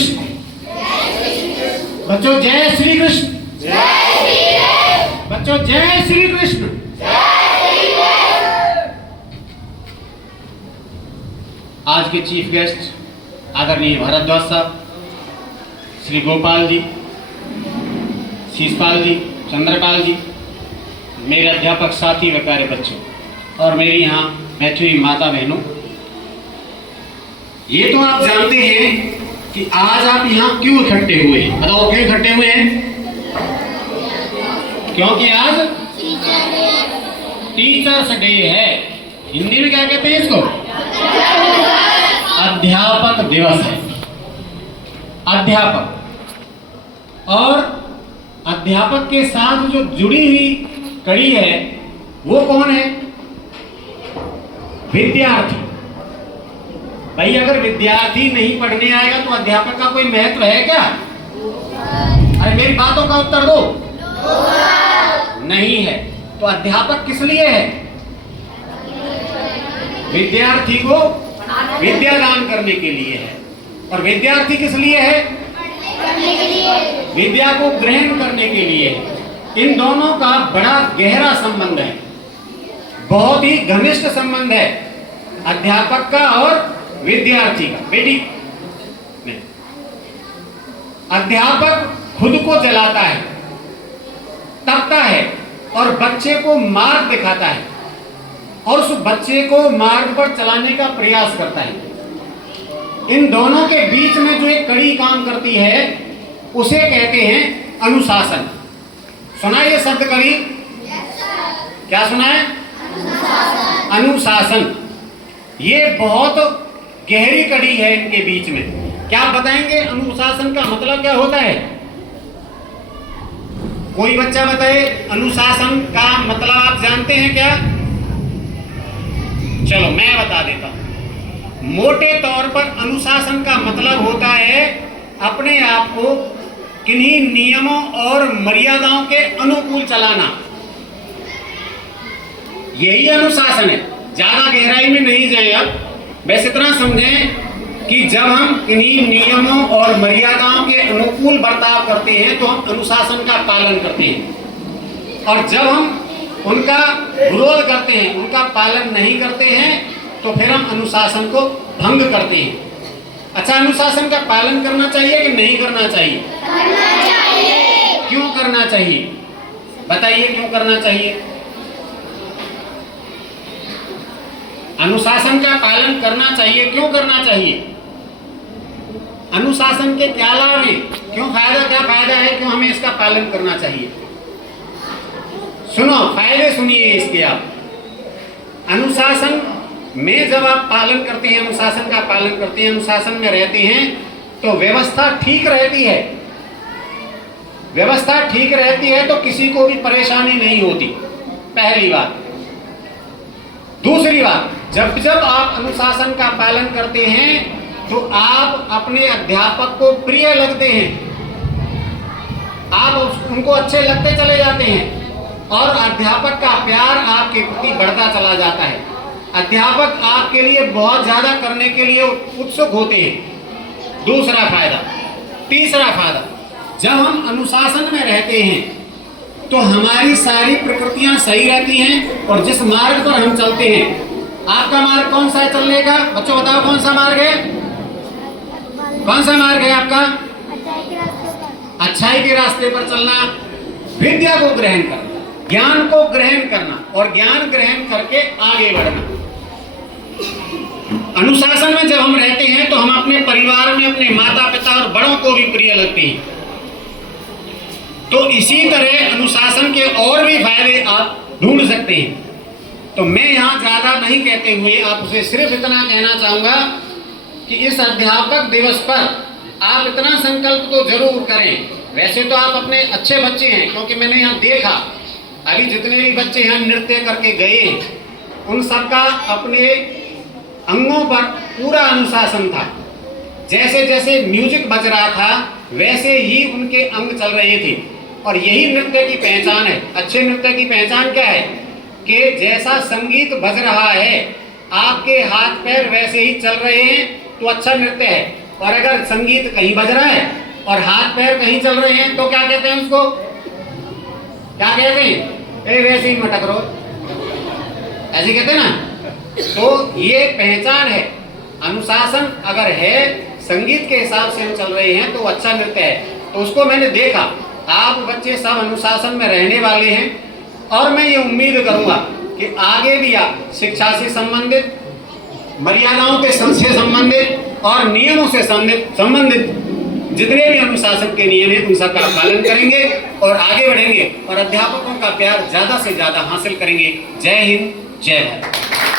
कृष्ण। बच्चों जय श्री कृष्ण। बच्चों जय श्री कृष्ण। आज के चीफ गेस्ट आदरणीय भारद्वाज साहब, श्री गोपाल जी, शीशपाल जी, चंद्रपाल जी, मेरे अध्यापक साथी व प्यारे बच्चों और मेरी यहाँ बैठी हुई माता बहनों, ये तो आप जानते हैं कि आज आप यहाँ क्यों इकट्ठे हुए हैं। बताओ क्यों इकट्ठे हुए हैं? क्योंकि आज टीचर्स डे है। हिंदी में क्या कहते हैं इसको? अध्यापक दिवस है। अध्यापक और अध्यापक के साथ जो जुड़ी हुई कड़ी है वो कौन है? विद्यार्थी। भाई अगर विद्यार्थी नहीं पढ़ने आएगा तो अध्यापक का कोई महत्व है क्या? अरे मेरी बातों का उत्तर दो। नहीं है। तो अध्यापक किस लिए है? विद्यार्थी को विद्या दान करने के लिए है। और विद्यार्थी किस लिए है? विद्या को ग्रहण करने के लिए है। इन दोनों का बड़ा गहरा संबंध है, बहुत ही घनिष्ठ संबंध है अध्यापक का और विद्यार्थी का। बेटी, अध्यापक खुद को जलाता है, तपता है और बच्चे को मार्ग दिखाता है और उस बच्चे को मार्ग पर चलाने का प्रयास करता है। इन दोनों के बीच में जो एक कड़ी काम करती है उसे कहते हैं अनुशासन। सुना है ये शब्द कभी? क्या सुना है? अनुशासन। ये बहुत गहरी कड़ी है इनके बीच में। क्या आप बताएंगे अनुशासन का मतलब क्या होता है? कोई बच्चा बताए अनुशासन का मतलब आप जानते हैं क्या? चलो मैं बता देता हूं। मोटे तौर पर अनुशासन का मतलब होता है अपने आप को किन्हीं नियमों और मर्यादाओं के अनुकूल चलाना। यही अनुशासन है। ज्यादा गहराई में नहीं जाए अब, बस इतना समझें कि जब हम किन्हीं नियमों और मर्यादाओं के अनुकूल बर्ताव करते हैं तो हम अनुशासन का पालन करते हैं, और जब हम उनका विरोध करते हैं, उनका पालन नहीं करते हैं, तो फिर हम अनुशासन को भंग करते हैं। अच्छा, अनुशासन का पालन करना चाहिए कि नहीं करना चाहिए? करना चाहिए। क्यों करना चाहिए? बताइए क्यों करना चाहिए? अनुशासन का पालन करना चाहिए। क्यों करना चाहिए? अनुशासन के क्या लाभ हैं? क्यों फायदा, क्या फायदा है? क्यों हमें इसका पालन करना चाहिए? सुनो, फायदे सुनिए इसके आप। अनुशासन में जब आप पालन करते हैं, अनुशासन का पालन करते हैं, अनुशासन में रहते हैं तो व्यवस्था ठीक रहती है। व्यवस्था ठीक रहती है तो किसी को भी परेशानी नहीं होती, पहली बात। दूसरी बात, जब जब आप अनुशासन का पालन करते हैं तो आप अपने अध्यापक को प्रिय लगते हैं, आप उनको अच्छे लगते चले जाते हैं और अध्यापक का प्यार आपके प्रति बढ़ता चला जाता है। अध्यापक आपके लिए बहुत ज्यादा करने के लिए उत्सुक होते हैं। दूसरा फायदा। तीसरा फायदा, जब हम अनुशासन में रहते हैं तो हमारी सारी प्रकृतियां सही रहती हैं और जिस मार्ग पर हम चलते हैं, आपका मार्ग कौन सा है चलने का? बच्चों बताओ कौन सा मार्ग है? कौन सा मार्ग है आपका? अच्छाई के रास्ते पर चलना, विद्या को ग्रहण करना, ज्ञान को ग्रहण करना और ज्ञान ग्रहण करके आगे बढ़ना। अनुशासन में जब हम रहते हैं तो हम अपने परिवार में अपने माता पिता और बड़ों को भी प्रिय लगते हैं। तो इसी तरह अनुशासन के और भी फायदे आप ढूंढ सकते हैं। तो मैं यहाँ ज्यादा नहीं कहते हुए आपसे सिर्फ इतना कहना चाहूंगा कि इस अध्यापक दिवस पर आप इतना संकल्प तो जरूर करें। वैसे तो आप अपने अच्छे बच्चे हैं, क्योंकि मैंने यहाँ देखा अभी जितने भी बच्चे यहाँ नृत्य करके गए उन सबका अपने अंगों पर पूरा अनुशासन था। जैसे जैसे म्यूजिक बज रहा था वैसे ही उनके अंग चल रहे थे, और यही नृत्य की पहचान है। अच्छे नृत्य की पहचान क्या है कि जैसा संगीत बज रहा है आपके हाथ पैर वैसे ही चल रहे हैं तो अच्छा नृत्य है। और अगर संगीत कहीं बज रहा है और हाथ पैर कहीं चल रहे हैं तो क्या कहते हैं उसको? क्या कहते हैं? वैसे ही मटक रहो, ऐसे कहते हैं ना। तो ये पहचान है। अनुशासन अगर है, संगीत के हिसाब से हम चल रहे हैं तो अच्छा नृत्य है। तो उसको मैंने देखा, आप बच्चे सब अनुशासन में रहने वाले हैं और मैं ये उम्मीद करूंगा कि आगे भी आप शिक्षा से संबंधित, मर्यादाओं के से संबंधित और नियमों से संबंधित जितने भी अनुशासन के नियम हैं उन सब का पालन करेंगे और आगे बढ़ेंगे और अध्यापकों का प्यार ज्यादा से ज्यादा हासिल करेंगे। जय हिंद, जय भारत।